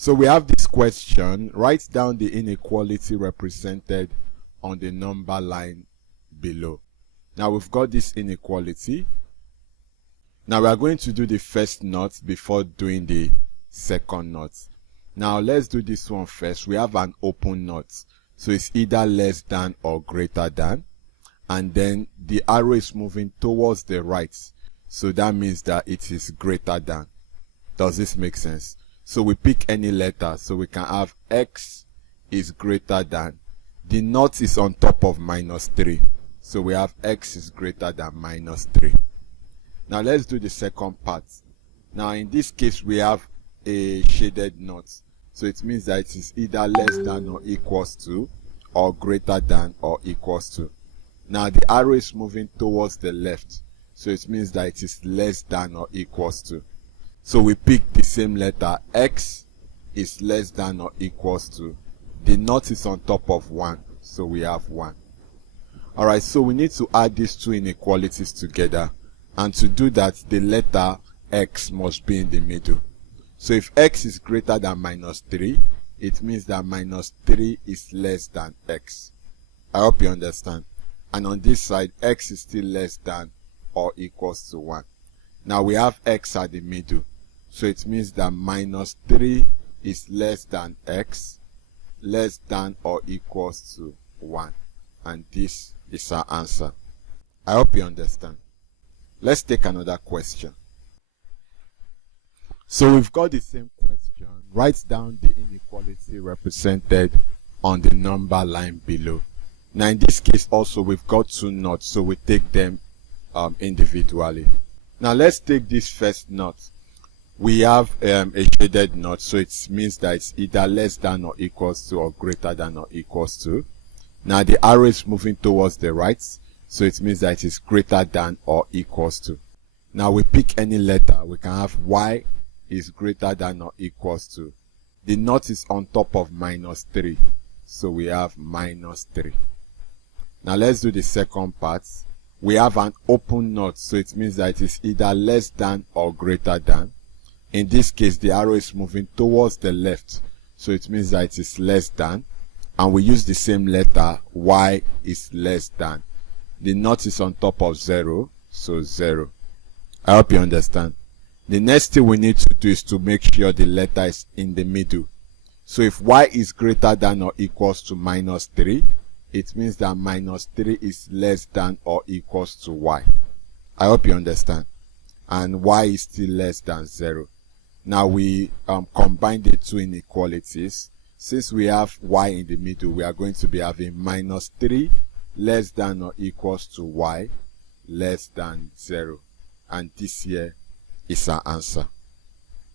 So we have this question. Write down the inequality represented on the number line below. Now we've got this inequality. Now we are going to do the first knot before doing the second knot. Now let's do this one first. We have an open knot. So it's either less than or greater than. And then the arrow is moving towards the right. So that means that it is greater than. Does this make sense? So we pick any letter. So we can have x is greater than. The knot is on top of -3. So we have x is greater than -3. Now let's do the second part. Now in this case we have a shaded knot. So it means that it is either less than or equals to, or greater than or equals to. Now the arrow is moving towards the left. So it means that it is less than or equals to. So we pick the same letter. X is less than or equals to. The knot is on top of 1. So we have 1. Alright, so we need to add these two inequalities together. And to do that, the letter x must be in the middle. So if x is greater than -3, it means that -3 is less than x. I hope you understand. And on this side, x is still less than or equals to 1. Now we have x at the middle. So it means that -3 is less than x, less than or equals to 1. And this is our answer. I hope you understand. Let's take another question. So we've got the same question. Write down the inequality represented on the number line below. Now in this case also we've got two knots, so we take them individually. Now let's take this first knot. We have a shaded knot, so it means that it's either less than or equals to or greater than or equals to. Now the arrow is moving towards the right, so it means that it is greater than or equals to. Now we pick any letter. We can have y is greater than or equals to. The knot is on top of -3, so we have -3. Now let's do the second part. We have an open knot, so it means that it is either less than or greater than. In this case, the arrow is moving towards the left, so it means that it is less than. And we use the same letter, y is less than. The knot is on top of 0, so 0. I hope you understand. The next thing we need to do is to make sure the letter is in the middle. So if y is greater than or equals to -3, it means that -3 is less than or equals to y. I hope you understand. And y is still less than 0. Now we combine the two inequalities. Since we have y in the middle, we are going to be having -3 less than or equals to y less than 0. And this here is our answer.